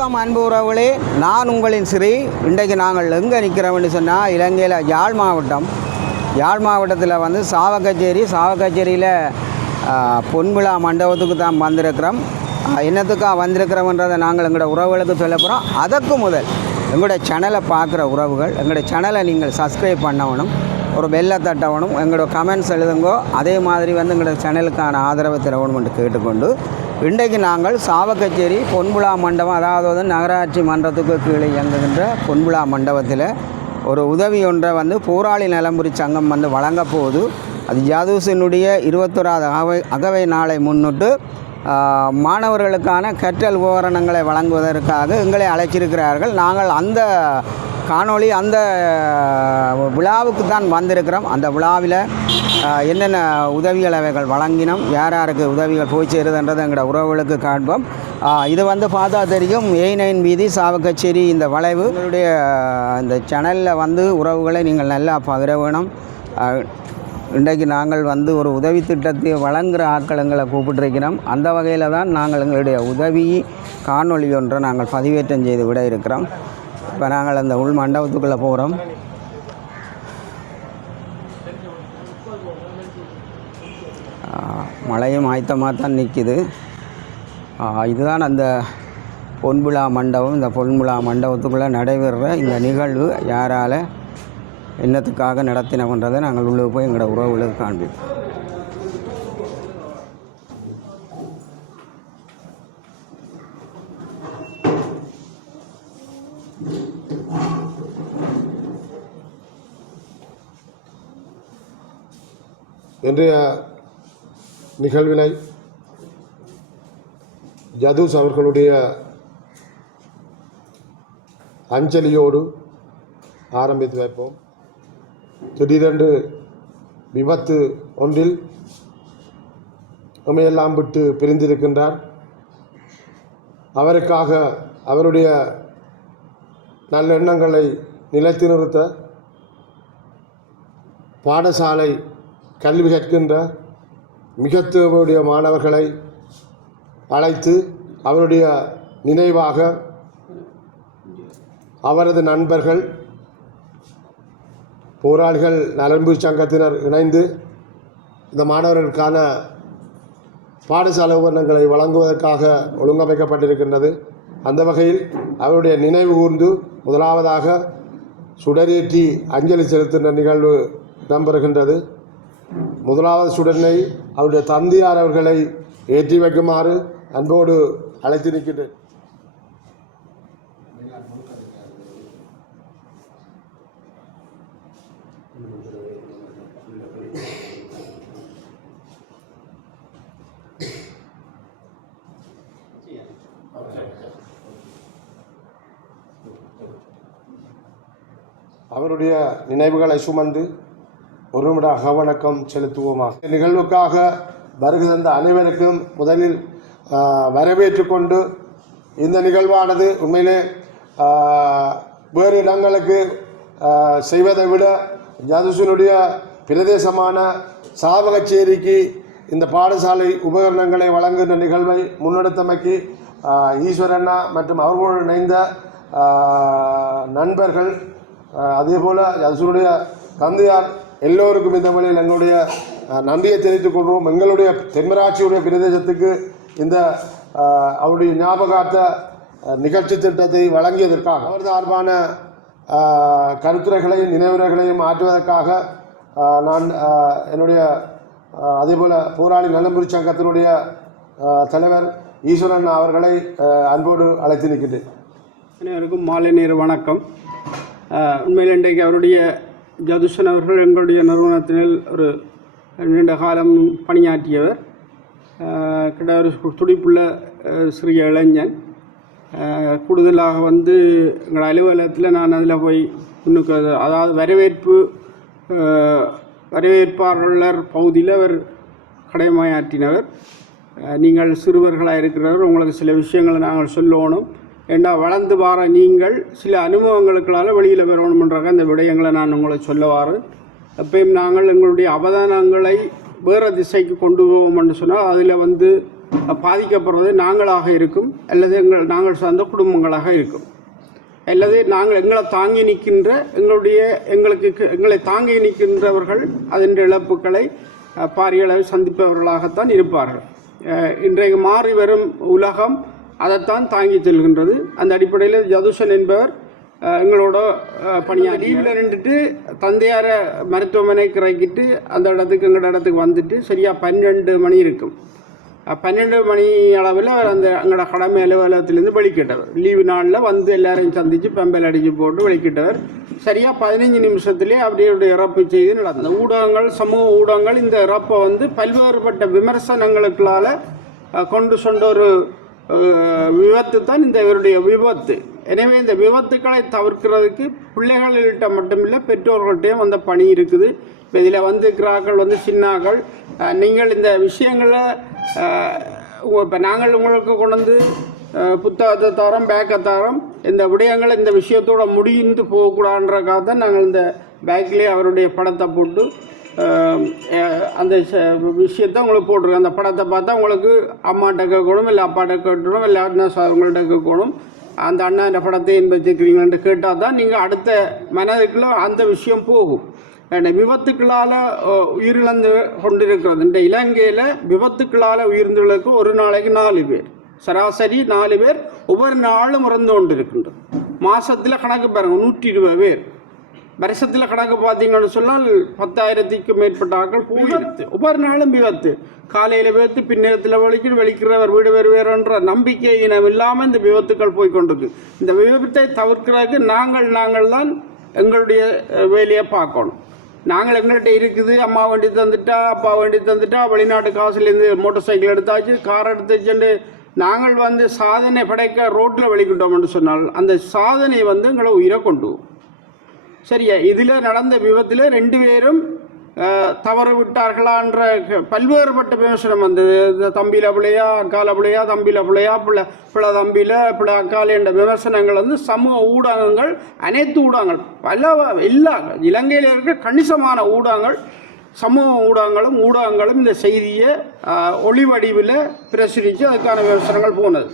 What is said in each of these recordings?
வணக்கம் அன்பு உறவுகளே, நான் உங்களின் ஸ்ரீ. இன்றைக்கு நாங்கள் எங்கே நிற்கிறோம்னு சொன்னால் இலங்கையில் யாழ் மாவட்டத்தில் வந்து சாவகச்சேரியில் பொன்விழா மண்டபத்துக்கு தான் வந்திருக்கிறோம். என்னத்துக்காக வந்திருக்கிறோம்ன்றதை நாங்கள் எங்களோட உறவுகளுக்கு சொல்ல போகிறோம். அதற்கு முதல் எங்களோட சேனலை பார்க்குற உறவுகள் எங்களோட சேனலை நீங்கள் சப்ஸ்கிரைப் பண்ணணும், ஒரு பெல்லை தட்டவணும், எங்களோட கமெண்ட்ஸ் எழுதுங்கோ. அதே மாதிரி வந்து எங்களோட சேனலுக்கான ஆதரவு தரணும்னு கேட்டுக்கொண்டு இன்றைக்கு நாங்கள் சாவகச்சேரி பொன்விழா மண்டபம், அதாவது நகராட்சி மன்றத்துக்கு கீழே இயங்குகின்ற பொன்விழா மண்டபத்தில் ஒரு உதவி ஒன்றை வந்து போராளி நலம்புரி சங்கம் வந்து வழங்க போகுது. அது ஜாதூசினுடைய 21வது அகவை நாளை முன்னிட்டு மாணவர்களுக்கான கற்றல் உபகரணங்களை வழங்குவதற்காக எங்களை அழைச்சிருக்கிறார்கள். நாங்கள் அந்த காணொளி அந்த விழாவுக்கு தான் வந்திருக்கிறோம். அந்த விழாவில் என்னென்ன உதவிகள் அவைகள் வழங்கினோம், யார் யாருக்கு உதவிகள் போய் சேருதுன்றதை எங்களோட உறவுகளுக்கு காண்போம். இது வந்து பார்த்தா தெரியும், A9 வீதி சாவகச்சேரி இந்த வளைவு. எங்களுடைய இந்த சேனலில் வந்து உறவுகளை நீங்கள் நல்லா பகிர வேணும். இன்றைக்கு நாங்கள் வந்து ஒரு உதவி திட்டத்தை வழங்குகிற ஆட்கள் எங்களை கூப்பிட்டுருக்கிறோம். அந்த வகையில் தான் நாங்கள் எங்களுடைய உதவி காணொளி ஒன்றை நாங்கள் பதிவேற்றம் செய்து விட இருக்கிறோம். இப்போ நாங்கள் அந்த உள் மண்டபத்துக்குள்ளே போகிறோம். மழையும் ஆயத்தமாக தான் நிற்கிது. இதுதான் அந்த பொன்விழா மண்டபம். இந்த பொன்விழா மண்டபத்துக்குள்ளே நடைபெறுற இந்த நிகழ்வு யாரால் என்னத்துக்காக நடத்தினோன்றதை நாங்கள் உள்ளே போய் எங்களோட உறவுகளுக்கு காண்பிப்போம். இன்றைய நிகழ்வினை ஜதூஸ் அவர்களுடைய அஞ்சலியோடு ஆரம்பித்து வைப்போம். திடீரென்று விபத்து ஒன்றில் உமையெல்லாம் விட்டு பிரிந்திருக்கின்றார். அவருக்காக அவருடைய நல்ல எண்ணங்களை நிலைத்து நிறுத்த பாடசாலை கல்வி கற்கின்ற மிக தேவையுடைய மாணவர்களை அழைத்து அவருடைய நினைவாக அவரது நண்பர்கள் போராளிகள் நலன்புரி சங்கத்தினர் இணைந்து இந்த மாணவர்களுக்கான பாடசாலை உபகரணங்களை வழங்குவதற்காக ஒழுங்கமைக்கப்பட்டிருக்கின்றது. அந்த வகையில் அவருடைய நினைவு கூர்ந்து முதலாவதாக சுடரேற்றி அஞ்சலி செலுத்துகின்ற நிகழ்வு இடம்பெறுகின்றது. முதலாவது சுடனை அவருடைய தந்தையார் அவர்களை ஏற்றி வைக்குமாறு அன்போடு அழைத்து நிற்கின்றேன். அவருடைய நினைவுகளை சுமந்து ஒரு நிமிட அகவணக்கம் செலுத்துவோமாக. நிகழ்வுக்காக வருகை தந்த அனைவருக்கும் முதலில் வரவேற்று கொண்டு இந்த நிகழ்வானது உண்மையிலே வேறு இடங்களுக்கு செய்வதை விட ஜாதூசினுடைய பிரதேசமான சாவகச்சேரிக்கு இந்த பாடசாலை உபகரணங்களை வழங்குகின்ற நிகழ்வை முன்னெடுத்தமைக்கு ஈஸ்வரண்ணா மற்றும் அவர்களோடு இணைந்த நண்பர்கள், அதேபோல் ஜாதூசினுடைய தந்தையார் எல்லோருக்கும் இந்த வழியில் எங்களுடைய நன்றியை தெரிவித்துக் கொள்வோம். எங்களுடைய தென்மராட்சியுடைய பிரதேசத்துக்கு இந்த அவருடைய ஞாபகார்த்த நிகழ்ச்சி திட்டத்தை வழங்கியதற்காக அவர் சார்பான கருத்துரைகளையும் நினைவுரைகளையும் ஆற்றுவதற்காக நான் என்னுடைய அதேபோல் போராளி நலம்புரி சங்கத்தினுடைய தலைவர் ஈஸ்வரன் அவர்களை அன்போடு அழைத்து நிற்கின்றேன். அனைவருக்கும் மாலை நேர வணக்கம். உண்மையில் இன்றைக்கு அவருடைய ஜதுசன் அவர்கள் எங்களுடைய நிறுவனத்தினால் ஒரு நீண்ட காலம் பணியாற்றியவர். கிட்ட ஒரு துடிப்புள்ள சிறிய இளைஞன். கூடுதலாக வந்து எங்கள் அலுவலகத்தில் நான் அதில் போய் முன்னுக்கு, அதாவது வரவேற்பாளர் பகுதியில் அவர் கடமையாற்றினவர். நீங்கள் சிறுவர்களாக இருக்கிறவர், உங்களுக்கு சில விஷயங்களை நாங்கள் சொல்லணும், ஏண்டா வளர்ந்து வார நீங்கள் சில அனுபவங்களுக்களால் வெளியில் வரணுமென்றாக அந்த விடயங்களை நான் உங்களை சொல்ல வாரேன். எப்பயும் நாங்கள் எங்களுடைய அவதானங்களை வேறு திசைக்கு கொண்டு போவோம்னு சொன்னால் அதில் வந்து பாதிக்கப்படுறது நாங்களாக இருக்கும், அல்லது நாங்கள் சார்ந்த குடும்பங்களாக இருக்கும், அல்லது எங்களை தாங்கி நிற்கின்ற எங்களை தாங்கி நிற்கின்றவர்கள் அதன் இழப்புகளை பாரிய அளவு சந்திப்பவர்களாகத்தான் இருப்பார்கள். இன்றைக்கு மாறி வரும் உலகம் அதைத்தான் தாங்கி செல்கின்றது. அந்த அடிப்படையில் ஜதுசன் என்பவர் எங்களோட பணியாக லீவில் நின்றுட்டு தந்தையார மருத்துவமனைக்கு இறக்கிட்டு அந்த இடத்துக்கு எங்களோட இடத்துக்கு வந்துட்டு சரியாக 12 மணி இருக்கும். 12 மணி அளவில் அவர் எங்களோட கடமை அலுவலகத்திலேருந்து வெளிக்கிட்டவர். லீவு நாளில் வந்து எல்லாரையும் சந்தித்து பெம்பல் அடித்து போட்டு வெளிக்கிட்டவர். சரியாக 15 நிமிஷத்துலேயே அப்படியே இறப்பு செய்து நடந்தது. ஊடகங்கள், சமூக ஊடகங்கள் இந்த இறப்பை வந்து பல்வேறுபட்ட விமர்சனங்களுக்களால் கொண்டு சொன்ன ஒரு விபத்து தான் இந்த இவருடைய விபத்து. எனவே இந்த விபத்துக்களை தவிர்க்கிறதுக்கு பிள்ளைகள்கிட்ட மட்டுமில்லை பெற்றோர்கள்ட்டையும் அந்த பணி இருக்குது. இப்போ இதில் வந்துக்கிறார்கள் சின்னாக்கள், நீங்கள் இந்த விஷயங்களை இப்போ நாங்கள் உங்களுக்கு கொண்டு வந்து புத்தகத்தை தரோம், பேக்கை தரோம், இந்த விடயங்களை இந்த விஷயத்தோடு முடிந்து போகக்கூடாதுன்றக்காக தான் நாங்கள் இந்த பேக்லேயே அவருடைய படத்தை போட்டு அந்த விஷயத்தை உங்களுக்கு போட்டிருக்கோம். அந்த படத்தை பார்த்தா உங்களுக்கு அம்மாட்ட கேட்கணும், இல்லை அப்பாட்ட கேட்கணும், இல்லை அண்ணா உங்கள்கிட்ட கேட்கணும். அந்த அண்ணா இந்த படத்தை வச்சுக்கிறீங்கன்ட்டு கேட்டால் தான் நீங்கள் அடுத்த மனதுக்குள்ள அந்த விஷயம் போகும். விபத்துக்களால் உயிரிழந்து கொண்டிருக்கிறது இந்த இலங்கையில் விபத்துக்களால் உயிர்ந்துள்ளதுக்கு ஒரு நாளைக்கு 4 பேர், சராசரி 4 பேர் ஒவ்வொரு நாளும் இறந்து கொண்டு இருக்கின்றது. மாதத்தில் கணக்கு பாருங்கள் 120 பேர். வருஷத்தில் கணக்கு பார்த்தீங்கன்னு சொன்னால் 10,000க்கும் மேற்பட்ட ஆட்கள் விபத்து, ஒவ்வொரு நாளும் விபத்து. காலையில் விபத்து, பின்னேரத்தில் வெளிக்கிறவர் வீடு வருவேறுன்ற நம்பிக்கை இனம் இல்லாமல் இந்த விபத்துக்கள் போய்கொண்டிருக்கு. இந்த விபத்தை தவிர்க்கிறதுக்கு நாங்கள் தான் எங்களுடைய வேலையை பார்க்கணும். நாங்கள் எங்கள்கிட்ட இருக்குது, அம்மா வண்டி தந்துட்டா, அப்பா வண்டி தந்துட்டா, வெளிநாட்டு காசுலேருந்து மோட்டர் சைக்கிள் எடுத்தாச்சு, கார் எடுத்துச்சுட்டு நாங்கள் சாதனை படைக்க ரோட்டில் வெளிக்கிட்டோம்னு சொன்னால் அந்த சாதனை எங்களை உயிரை கொண்டு போகும். சரியா, இதில் நடந்த விபத்தில் 2 பேரும் தவறு விட்டார்களான்ற பல்வேறுபட்ட விமர்சனம் வந்தது. தம்பியில் பிள்ளையா, அக்கால பிள்ளையா, தம்பியில் பிள்ளையா, பிள்ளை தம்பியில், பிள்ளை அக்கால் என்ற விமர்சனங்கள் சமூக ஊடகங்கள், அனைத்து ஊடகங்கள், எல்லா இலங்கையில் இருக்க கணிசமான ஊடகங்கள், சமூக ஊடகங்களும் இந்த செய்தியை ஒளி வடிவில் பிரசுரித்து அதுக்கான விமர்சனங்கள் போனது.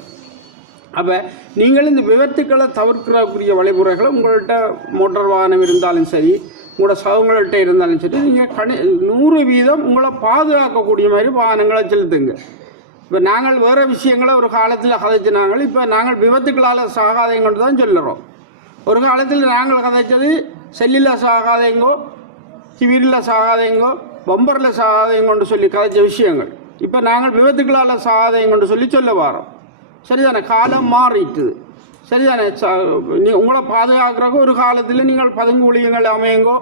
அப்போ நீங்கள் இந்த விபத்துக்களை தவிர்க்கிறக்கூடிய வழிமுறைகளை உங்கள்கிட்ட மோட்டார் வாகனம் இருந்தாலும் சரி, உங்களோட சகங்கள்கிட்ட இருந்தாலும் சரி, நீங்கள் 100% உங்களை பாதுகாக்கக்கூடிய மாதிரி வாகனங்களை செலுத்துங்க. இப்போ நாங்கள் வேறு விஷயங்களை ஒரு காலத்தில் கதைச்சினாங்க, இப்போ நாங்கள் விபத்துக்களால் சாகாதேங்கன்னு தான் சொல்லுறோம். ஒரு காலத்தில் நாங்கள் கதைச்சது செல்லில் சாகாதேங்கோ, சிவிரில் சாகாதேங்கோ, பம்பரில் சாகாதேங்கன்னு சொல்லி கதைச்ச விஷயங்கள் இப்போ நாங்கள் விபத்துக்களால் சாகாதேங்கன்னு சொல்ல வரோம். சரிதானே, காலம் மாறிட்டுது. சரிதானே, உங்களை பாதுகாக்கிறக்கு ஒரு காலத்தில் நீங்கள் பதுங்குழியங்கள் அமையுங்கோ,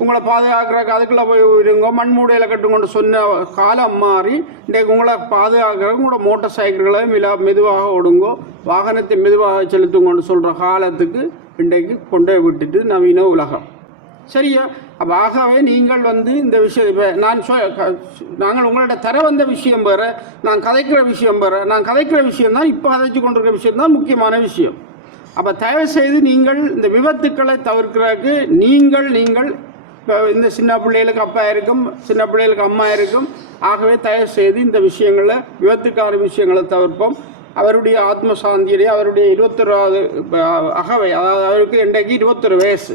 உங்களை பாதுகாக்கிறக்கு அதுக்குள்ளே போய் இருங்கோ, மண்மூடையில் கட்டுங்கொண்டு சொன்ன காலம் மாறி இன்றைக்கு உங்களை பாதுகாக்கிறக்கு உங்களோட மோட்டார் சைக்கிள்களை மெதுவாக ஓடுங்கோ, வாகனத்தை மெதுவாக செலுத்துங்கன்னு சொல்கிற காலத்துக்கு இன்றைக்கு கொண்டே விட்டுட்டு நவீன உலகம். சரியா, அப்போ ஆகவே நீங்கள் இந்த விஷயம் இப்போ நாங்கள் உங்கள்கிட்ட தர வந்த விஷயம் வேறு, நான் கதைக்கிற விஷயம் வேறு. நான் கதைக்கிற விஷயம்தான் இப்போ கதைச்சு கொண்டிருக்கிற விஷயம்தான் முக்கியமான விஷயம். அப்போ தயவுசெய்து நீங்கள் இந்த விபத்துக்களை தவிர்க்கிறதுக்கு நீங்கள் இப்போ இந்த சின்ன பிள்ளைகளுக்கு அப்பா இருக்கும், சின்ன பிள்ளைகளுக்கு அம்மா இருக்கும். ஆகவே தயவுசெய்து இந்த விஷயங்களை, விபத்துக்கான விஷயங்களை தவிர்ப்போம். அவருடைய ஆத்ம சாந்தியுடைய அவருடைய 21வது அகவை, அதாவது அவருக்கு இன்றைக்கு 21 வயசு.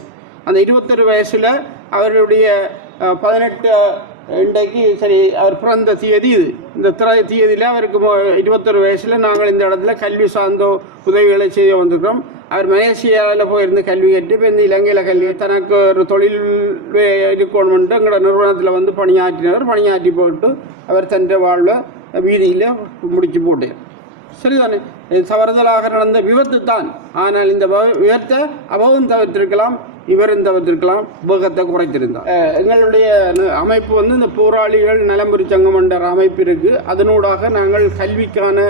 அந்த 21 வயசில் அவருடைய 18 இன்றைக்கு சரி அவர் பிறந்த தேதி இது. இந்த தேதியில் அவருக்கு 21 வயசில் நாங்கள் இந்த இடத்துல கல்வி சார்ந்த உதவிகளை செய்ய வந்திருக்கிறோம். அவர் மலேசியாவில் போயிருந்து கல்வி கற்று இப்போ இந்த இலங்கையில் கல்வி தனக்கு ஒரு தொழில் இருக்கணும்ன்ட்டு எங்களோட நிறுவனத்தில் பணியாற்றினவர். பணியாற்றி போட்டு அவர் தன் வாழ்வை வீதியில் முடிச்சு போட்டு. சரிதானே, தவறுதலாக நடந்த விபத்து தான். ஆனால் இந்த விபத்தை அவவும் தவிர்த்திருக்கலாம், இவரும் தவிர்த்திருக்கலாம், வேகத்தை குறைத்திருந்தார். எங்களுடைய அமைப்பு இந்த போராளிகள் நலம்புரி சங்கம் என்ற அமைப்பு இருக்குது. அதனூடாக நாங்கள் கல்விக்கான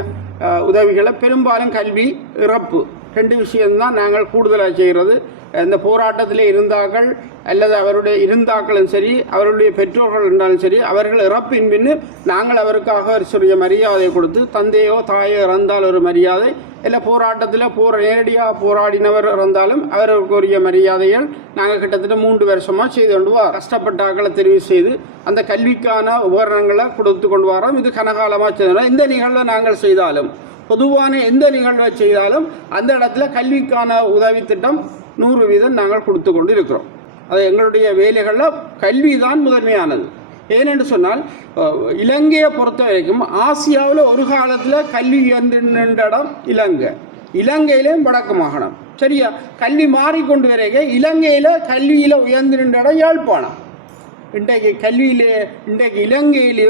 உதவிகளை பெரும்பாலும் கல்வி, இறப்பு 2 விஷயம்தான் நாங்கள் கூடுதலாக செய்கிறது. இந்த போராட்டத்திலே இருந்தார்கள் அல்லது அவருடைய இருந்தாக்களும் சரி, அவருடைய பெற்றோர்கள் இருந்தாலும் சரி, அவர்கள் இறப்பின் பின்னு நாங்கள் அவருக்காக ஒரு சிறிய மரியாதை கொடுத்து, தந்தையோ தாயோ இறந்தால் ஒரு மரியாதை, இல்லை போராட்டத்தில் நேரடியாக போராடினவர் இறந்தாலும் அவருக்குரிய மரியாதைகள் நாங்கள் கிட்டத்தட்ட 3 வருஷமாக செய்து கொண்டு வரோம். கஷ்டப்பட்ட ஆக்களை தெரிவு செய்து அந்த கல்விக்கான உபகரணங்களை கொடுத்து கொண்டு வரோம். இது கனகாலமாக செய்தோம். இந்த நிகழ்வை நாங்கள் செய்தாலும், பொதுவான எந்த நிகழ்வை செய்தாலும் அந்த இடத்துல கல்விக்கான உதவி திட்டம் 100% நாங்கள் கொடுத்து கொண்டு இருக்கிறோம். அது எங்களுடைய வேலைகளில் கல்வி தான் முதன்மையானது. ஏனென்று சொன்னால், இலங்கையை பொறுத்த வரைக்கும் ஆசியாவில் ஒரு காலத்தில் கல்வி உயர்ந்த இடம் இலங்கையிலேயும் வடக்கு மாகாணம். சரியா? கல்வி மாறிக்கொண்டு வரைக்க இலங்கையில் கல்வியில் உயர்ந்து நின்ற இடம் யாழ்ப்பாணம். இன்றைக்கு இலங்கையிலே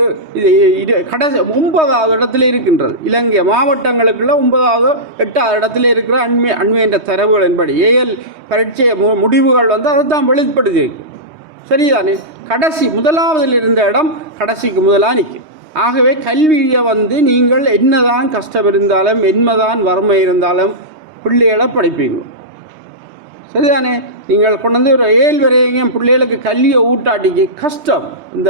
கடைசி 9வது இடத்துல இருக்கின்றது. இலங்கை மாவட்டங்களுக்குள்ள 9வது 8வது இடத்துல இருக்கிற அண்மை என்ற தரவுகளின்படி ஏஎல் பரீட்சை முடிவுகள் அதை தான் வெளிப்படுத்தி இருக்கு. சரிதானே? கடைசி 1வது இருந்த இடம் கடைசிக்கு முதலாக நிற்கும். ஆகவே கல்வியை நீங்கள் என்னதான் கஷ்டம் இருந்தாலும் என்னதான் வறுமை இருந்தாலும் பிள்ளைகளை படிப்பீங்க. சரிதானே? நீங்கள் கொண்டு ஒரு 7 வரையும் பிள்ளைகளுக்கு கல்வியை ஊட்டாட்டிக்கு கஷ்டம். இந்த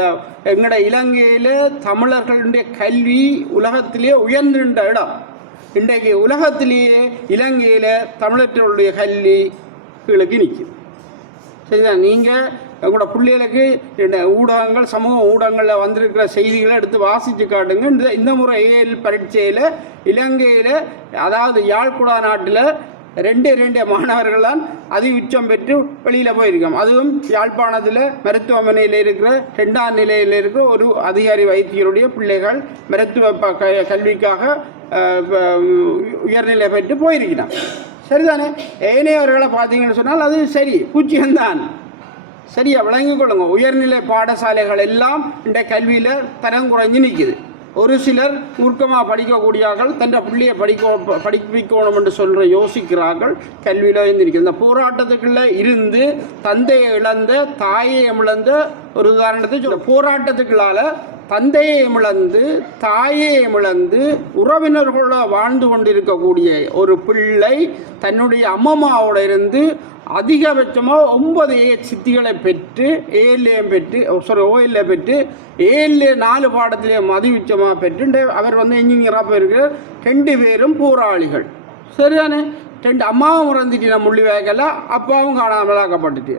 எங்களோட இலங்கையில் தமிழர்களுடைய கல்வி உலகத்திலே உயர்ந்திருந்த இடம். இன்றைக்கு உலகத்திலேயே இலங்கையில் தமிழர்களுடைய கல்வி கீழே நிற்கும். சரிதான்? நீங்கள் உங்களோட பிள்ளைகளுக்கு ஊடகங்கள், சமூக ஊடகங்களில் வந்திருக்கிற செய்திகளை எடுத்து வாசித்து காட்டுங்க. இந்த முறை ஏஎல் பரீட்சையில் இலங்கையில், அதாவது யாழ்குடா நாட்டில் 2 மாணவர்கள் தான் அதி உச்சம் பெற்று வெளியில் போயிருக்கோம். அதுவும் யாழ்ப்பாணத்தில் மருத்துவமனையில் இருக்கிற 2ஆம் நிலையில் இருக்கிற ஒரு அதிகாரி வைத்தியருடைய பிள்ளைகள் மருத்துவ கல்விக்காக உயர்நிலை பெற்று போயிருக்கிறான். சரிதானே? ஏனையவர்களை பார்த்தீங்கன்னு சொன்னால் அது சரி, பூச்சியம்தான். சரியா விளங்கிக் கொள்ளுங்க. உயர்நிலை பாடசாலைகள் எல்லாம் இந்த கல்வியில் தரம் குறைஞ்சு நிற்குது. ஒரு சிலர் மூர்க்கமாக படிக்கக்கூடியார்கள், தன் பிள்ளையை படிப்பிக்கணும் என்று யோசிக்கிறார்கள். கல்வியில் இருந்திருக்கு. இந்த போராட்டத்துக்குள்ளே இருந்து தந்தையை இழந்த, தாயை இழந்த ஒரு உதாரணத்தை சொல்ல, போராட்டத்துக்குள்ளால் தந்தையை இழந்து, தாயை இழந்து, உறவினர்களோட வாழ்ந்து கொண்டிருக்கக்கூடிய ஒரு பிள்ளை தன்னுடைய அம்மம்மாவோட இருந்து அதிகபட்சமாக 9 சித்திகளை பெற்று ஓஎல்ஏ பெற்று 4 பாடத்திலே மதிவுச்சமாக பெற்று அவர் இன்ஜினியராக போயிருக்கிறார். 2 பேரும் போராளிகள். சரிதானே? 2 அம்மாவும் இறந்துட்டு முள்ளி வேகல, அப்பாவும் காணாமலாக்கப்பட்டுட்டு.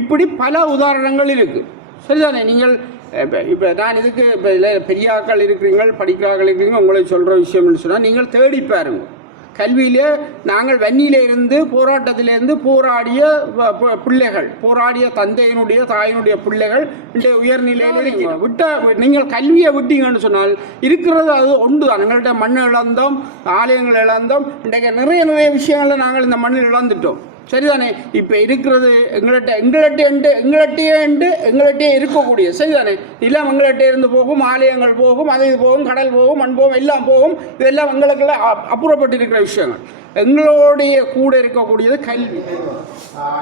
இப்படி பல உதாரணங்கள் இருக்குது. சரிதானே? நீங்கள் இப்போ நான் இதுக்கு இப்போ பெரிய ஆக்கள் இருக்கிறீங்க, படிக்கிறார்கள் இருக்கிறீங்க, உங்களை சொல்கிற விஷயம்னு சொன்னால் நீங்கள் தேடி பாருங்க. கல்வியிலே நாங்கள் வன்னியிலே இருந்து போராட்டத்திலேருந்து போராடிய பிள்ளைகள், போராடிய தந்தையினுடைய தாயினுடைய பிள்ளைகள் இன்றைய உயர்நிலையில் நீங்கள் கல்வியை விட்டீங்கன்னு சொன்னால் இருக்கிறது அது ஒன்று தான். எங்கள்கிட்ட மண் இழந்தோம், ஆலயங்கள் இழந்தோம், இன்றைக்கு நிறைய விஷயங்களை நாங்கள் இந்த மண்ணில் இழந்துட்டோம். சரிதானே? இப்போ இருக்கிறது எங்கள்கிட்டே இருக்கக்கூடிய, சரிதானே, நிலம் எங்கள்கிட்ட இருந்து போகும், ஆலயங்கள் போகும், அது போகும், கடல் போகும், மண் போகும், எல்லாம் போகும். இதெல்லாம் எங்களுக்கெல்லாம் அப்புறப்பட்டு இருக்கிற விஷயங்கள். எங்களுடைய கூட இருக்கக்கூடியது கல்வி.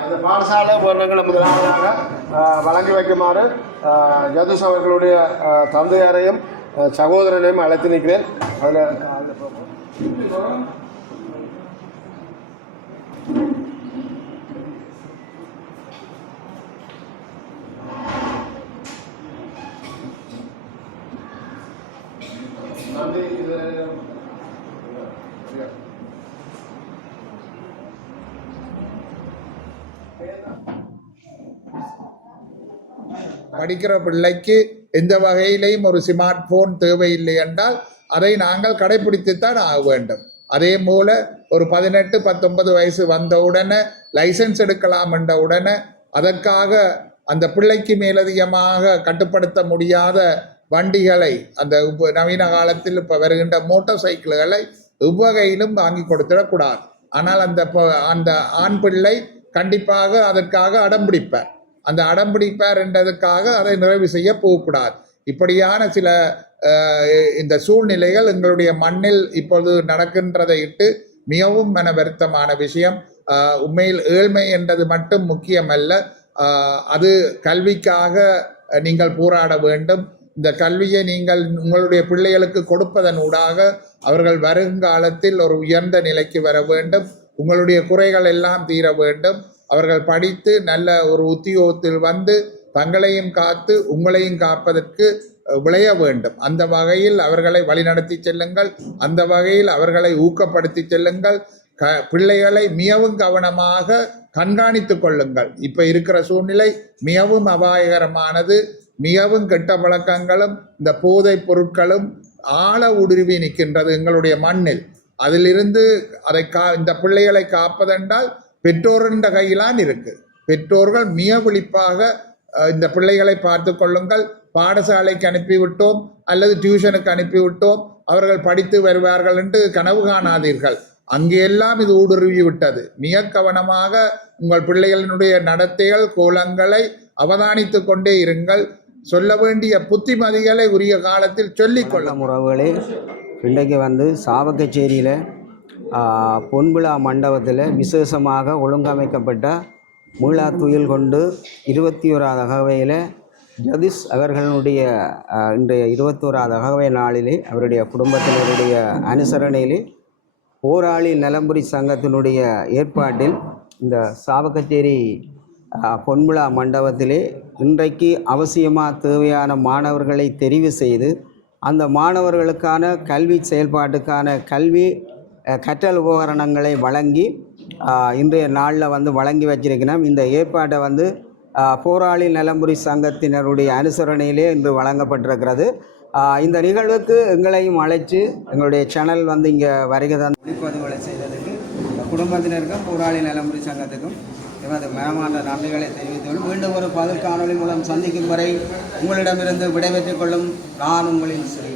இந்த பாடசாலை உபகரணங்களை முதலாவதாக வழங்கி வைக்குமாறு ஜதுஷ் அவர்களுடைய தந்தையாரையும் சகோதரனையும் அழைத்து நிற்கிறேன். படிக்கிற பிள்ளைக்கு எந்த வகையிலையும் ஒரு ஸ்மார்ட் போன் தேவையில்லை என்றால் அதை நாங்கள் கடைபிடித்துத்தான் ஆக வேண்டும். அதே போல ஒரு 18-19 வயசு வந்த உடனே லைசன்ஸ் எடுக்கலாம் என்ற உடனே அதற்காக அந்த பிள்ளைக்கு மேலதிகமாக கட்டுப்படுத்த முடியாத வண்டிகளை, அந்த நவீன காலத்தில் இப்போ வருகின்ற மோட்டார் சைக்கிள்களை எவ்வகையிலும் வாங்கி கொடுத்துடக்கூடாது. ஆனால் அந்த ஆண் பிள்ளை கண்டிப்பாக அதற்காக அடம்பிடிப்பார். அந்த அடம்பிடிப்பார் என்றதுக்காக அதை நிறைவு செய்ய போகக்கூடாது. இப்படியான சில இந்த சூழ்நிலைகள் எங்களுடைய மண்ணில் இப்பொழுது நடக்கின்றதை இட்டு மிகவும் மன வருத்தமான விஷயம். உண்மையில் ஏழ்மை என்றது மட்டும் முக்கியமல்ல, அது கல்விக்காக நீங்கள் போராட வேண்டும். இந்த கல்வியை நீங்கள் உங்களுடைய பிள்ளைகளுக்கு கொடுப்பதன் ஊடாக அவர்கள் வருங்காலத்தில் ஒரு உயர்ந்த நிலைக்கு வர வேண்டும். உங்களுடைய குறைகள் எல்லாம் தீர வேண்டும். அவர்கள் படித்து நல்ல ஒரு உத்தியோகத்தில் வந்து தங்களையும் காத்து உங்களையும் காப்பதற்கு விளைய வேண்டும். அந்த வகையில் அவர்களை வழிநடத்தி செல்லுங்கள். அந்த வகையில் அவர்களை ஊக்கப்படுத்தி செல்லுங்கள். பிள்ளைகளை மிகவும் கவனமாக கண்காணித்து கொள்ளுங்கள். இப்போ இருக்கிற சூழ்நிலை மிகவும் அபாயகரமானது. மிகவும் கெட்ட பழக்கங்களும் இந்த போதைப் பொருட்களும் ஆழ ஊடுருவி நிற்கின்றது எங்களுடைய மண்ணில். அதிலிருந்து இந்த பிள்ளைகளை காப்பதென்றால் பெற்றோரின் கையிலான் இருக்கு. பெற்றோர்கள் மிக விழிப்பாக இந்த பிள்ளைகளை பார்த்து கொள்ளுங்கள். பாடசாலைக்கு அனுப்பிவிட்டோம் அல்லது டியூஷனுக்கு அனுப்பிவிட்டோம், அவர்கள் படித்து வருவார்கள் என்று கனவு காணாதீர்கள். அங்கெல்லாம் இது ஊடுருவி விட்டது. மிக கவனமாக உங்கள் பிள்ளைகளினுடைய நடத்தைகள் கோலங்களை அவதானித்து கொண்டே இருங்கள். சொல்ல வேண்டிய புத்திமதிகளை உரிய காலத்தில் சொல்லிக்கொள்ள. உறவுகளே, இன்றைக்கு வந்து சாவகச்சேரியில் பொன்விழா மண்டபத்தில் விசேஷமாக ஒழுங்கமைக்கப்பட்ட மீளா துயில் கொண்டு 21வது அகவையில் ஜதிஷ் அவர்களுடைய இன்றைய 21வது அகவை நாளிலே அவருடைய குடும்பத்தினருடைய அனுசரணையிலே போராளி நலம்புரி சங்கத்தினுடைய ஏற்பாட்டில் இந்த சாவகச்சேரி பொன்விழா மண்டபத்திலே இன்றைக்கு அவசியமாக தேவையான மாணவர்களை தெரிவு செய்து அந்த மாணவர்களுக்கான கல்வி செயல்பாட்டுக்கான கல்வி கற்றல் உபகரணங்களை வழங்கி இன்றைய நாளில் வந்து வழங்கி வச்சிருக்கிறோம். இந்த ஏற்பாட்டை வந்து போராளி நலம்புரி சங்கத்தினருடைய அனுசரணையிலே இன்று வழங்கப்பட்டிருக்கிறது. இந்த நிகழ்வுக்கு எங்களையும் அழைத்து எங்களுடைய சேனல் வந்து இங்கே வருகை தந்து ஒளிப்பதிவுகளை செய்ததுக்கு குடும்பத்தினருக்கும் போராளி நலம்புரி சங்கத்துக்கும் எமது மனமார்ந்த நன்றிகளை தெரிவித்துள்ளோம். மீண்டும் ஒரு பதில் காணொலி மூலம் சந்திக்கும் வரை உங்களிடமிருந்து விடைபெற்றுக் கொள்ளும் நான் உங்களின் ஸ்ரீ.